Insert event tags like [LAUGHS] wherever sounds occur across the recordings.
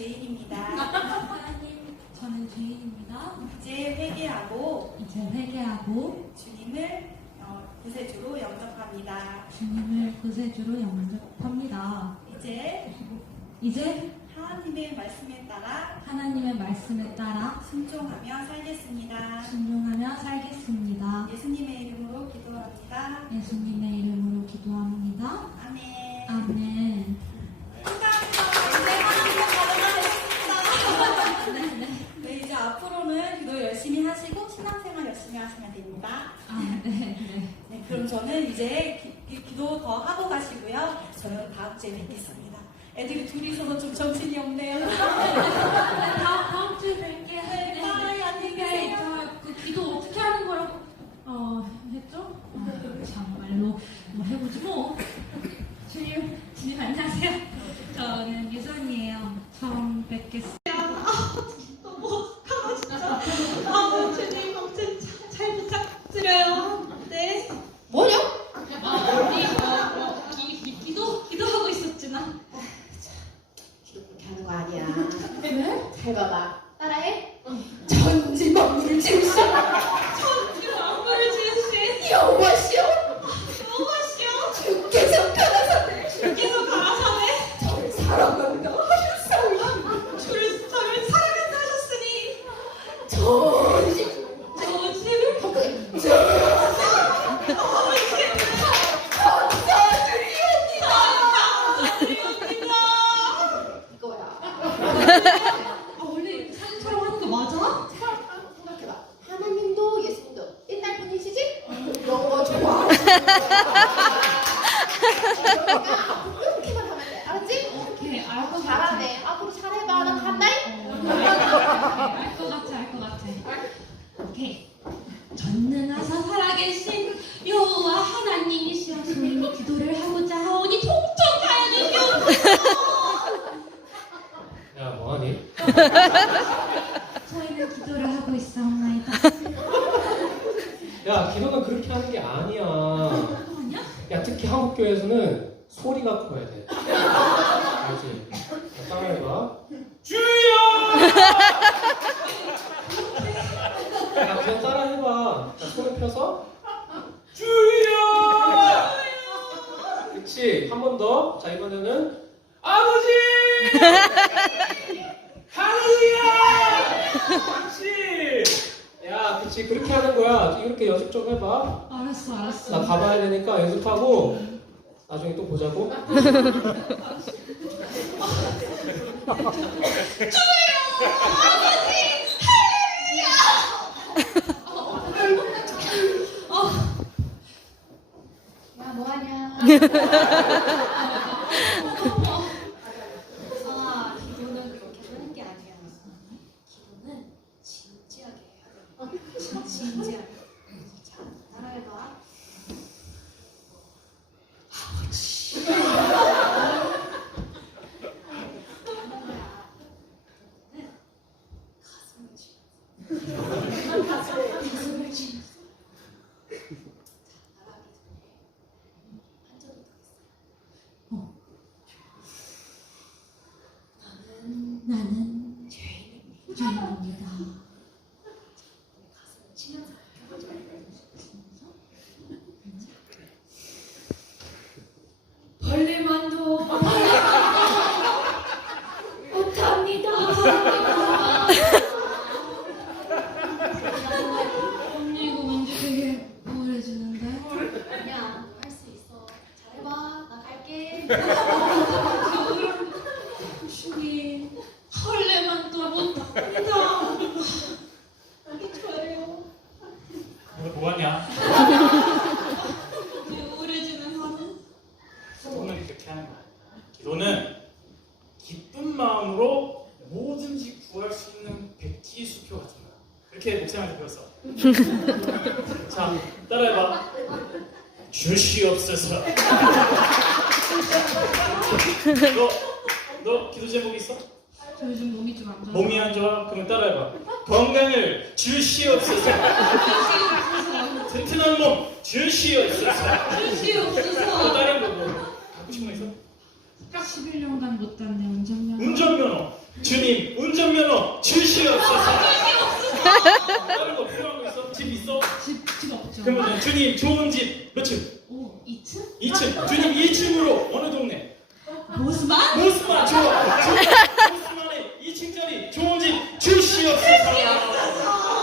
죄인입니다. 하나님, 저는 죄인입니다. 이제 회개하고 이제 회개하고 주님을 어, 구세주로 영접합니다. 주님을 구세주로 영접합니다. 이제 이제 하나님의 말씀에 따라 하나님의 말씀에 따라 순종하며 살겠습니다. 순종하며 살겠습니다. 예수님의 이름으로 기도합니다. 예수님의 이름으로 기도합니다. 아멘. 아멘. 저는 이제 기, 도더 하고 가시고요. 저는 다음 주에 뵙겠습니다. 애들이 둘이 있어서 좀 정신이 없네요. 다음, 다음 주에 뵐게요. 네, 바이, 안녕히 계세요. 저, 그 기도 어떻게 하는 거라고 어, 했죠? 아, 정말로 뭐 해보지 뭐. 주님, 주님 안녕하세요. 저는 유선이에요. 처음 뵙겠습니다. 너무 어떡하나 진짜. 아, 주님 아무튼 잘, 잘 부탁드려요. 네. 뭐냐? 아, 우리 어, 어, 기, 기, 기도 기도하고 있었지 나. 기도 그렇게 하는 거 아니야. 왜? 잘 봐봐. 따라해. 천지 만물을 지으신 천지 만물을 지으신 여호와시여? 여호와시여? 주께서 가라사대. 주께서 가라사대? 저를 사랑한다 하셨사오니. 주를 저를 사랑한다 하셨으니. 천 오케이 전능하사 살아계신 여호와 하나님이시여서 기도를 하고자 하오니 통촉하여 주시옵소서 야 뭐하니? 저희는 기도를 하고 있사옵나이다 야 기도는 그렇게 하는 게 아니야. 아니야? 야 특히 한국 교회에서는 소리가 커야 돼. 알지? 자, 따라해봐. 주여! [LAUGHS] 야 그냥 따라 해봐. 자, 손을 펴서 주여! 그렇지. 한번 더. 자 이번에는 아버지! [LAUGHS] 할렐루야! 그렇지. 야, 그렇지. 그렇게 하는 거야. 이렇게 연습 좀 해봐. 알았어 알았어 나 가봐야 되니까 연습하고 나중에 또 보자고. [LAUGHS] 야 哈哈哈哈哈哈！ 치면서 벌레만도 못합니다. 언니 이거 왠지 되게 우울해지는데 아니야, 너할수 있어. 잘해봐. 나 갈게. 주님 헐레만도 못합니다 이게 저예요. 너 뭐하냐? 이제 우울해지는 하루 기도는 이렇게 하는 거야. 기도는 기쁜 마음으로 뭐든지 구할 수 있는 백지수표 같은 거야. 그렇게 목사님한테 배웠어. [LAUGHS] 자, 따라해봐. 주시옵소서. 너, 너 기도 제목 있어? 저 요즘 몸이 좀 안 좋아 몸이 안 좋아? 그럼 따라해봐. 건강을 주시옵소서. 튼튼한 몸 주시옵소서. 또 주시옵소서 다른 거 뭐? 갖고 싶은 거 있어? 11년간 못 땄네 운전면허 운전면허 주님 운전면허 주시옵소서 다른 거 필요한 거 있어? 집 있어? 집, 집 그러면 주님 좋은 집 몇 층? 오, 2층? 2층. 주님 1층으로 어느 동네? 모스만? 모스만 좋아. 모스만에 2층짜리 좋은 집 주시옵소서.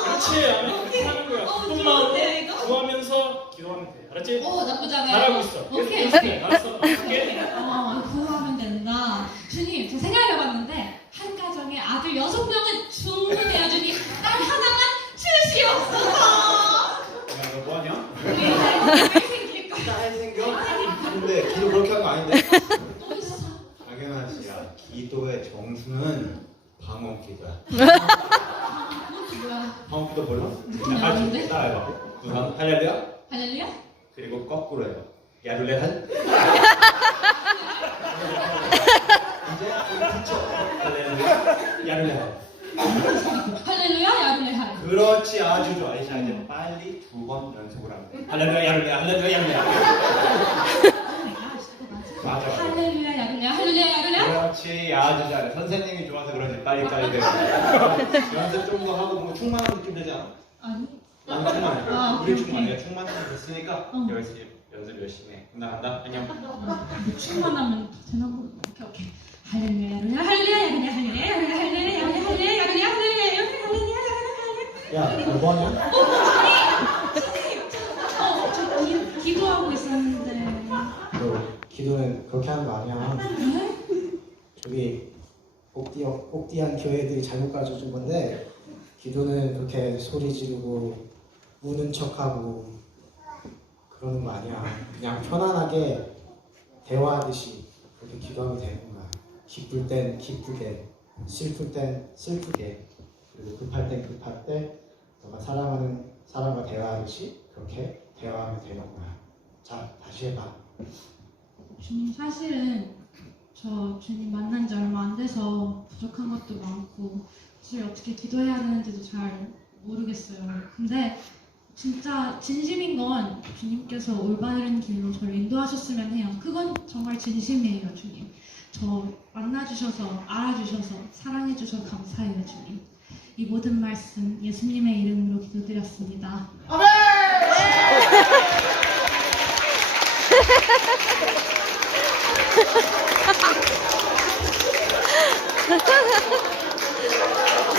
그렇지. 아멘. 그렇게 하는 거야. 어, 마음으로 이거? 구하면서 기도하면 돼. 알았지? 오, 나쁘지 않아요. 잘하고 있어. 오케이, 오케이. 알았어. 오케이. 어, 구하면 된다. 주님, 저 생각해봤는데, 한 가정에 아들 여섯 명은 충분해요, 주님. 딸 하나만 주시옵소서. 야, 너 뭐하냐? 우리 딸 생길 거야. 나 생겨? 근데 기도 그렇게 한 거 아닌데? 또 있어. 당연하지야. 기도의 정수는 방언 기도야. 뭐야? 방언 기도 몰라? 느낌이 아는데? 따라 해봐. 우선 할렐루야. 할렐루야? 그리고 거꾸로 해봐. 야둘레 할. 이제 붙여. 할. 할렐루야, 야를레 할. 그렇지 아주 좋아. 이제 이제 빨리 두 번 연속을 하면 돼. 할렐루야 야둘레 할렐루야 야둘레. [LAUGHS] 맞아 맞아. 할렐루야, 야를레, 할렐루야, 야를레. 그렇지 아주 잘해 선생님이 좋아서 그런지 빨리 빨리 돼 [LAUGHS] 연습 좀 더 하고 뭐 충만한 느낌 되지 않아? 아니, 나는 충만해 아, 우리 충만해 됐으니까 어. 열심히 연습 열심히 해 나간다 안녕 충만하면 되나 모르. 오케이, 오케이. 할렐루야, 할렐루야, 야를레, 할렐루야, 할렐루야, 할렐루야, 할렐루야, 할렐루야, 할렐루야. 야, 너 뭐하냐? 어, 저 기, 기도하고 있었는데. 너 기도는 그렇게 하는 거 아니야. 네? 저기 꼭디 꼭디한 교회들이 잘못 가르쳐 준 건데 기도는 그렇게 소리 지르고 우는 척하고 그러는 거 아니야. 그냥 편안하게 대화하듯이 그렇게 기도하면 되는 거야. 기쁠 땐 기쁘게, 슬플 땐 슬프게, 그리고 급할 땐 급할 때 너가 사랑하는 사람과 대화하듯이 그렇게 대화하면 되는 거야. 자, 다시 해봐. 주님 사실은 저 주님 만난 지 얼마 안 돼서 부족한 것도 많고 사실 어떻게 기도해야 되는지도 잘 모르겠어요. 근데 진짜 진심인 건 주님께서 올바른 길로 저를 인도하셨으면 해요. 그건 정말 진심이에요, 주님. 저 만나주셔서 알아주셔서 사랑해주셔서 감사해요, 주님. 이 모든 말씀 예수님의 이름으로 기도드렸습니다. [LAUGHS]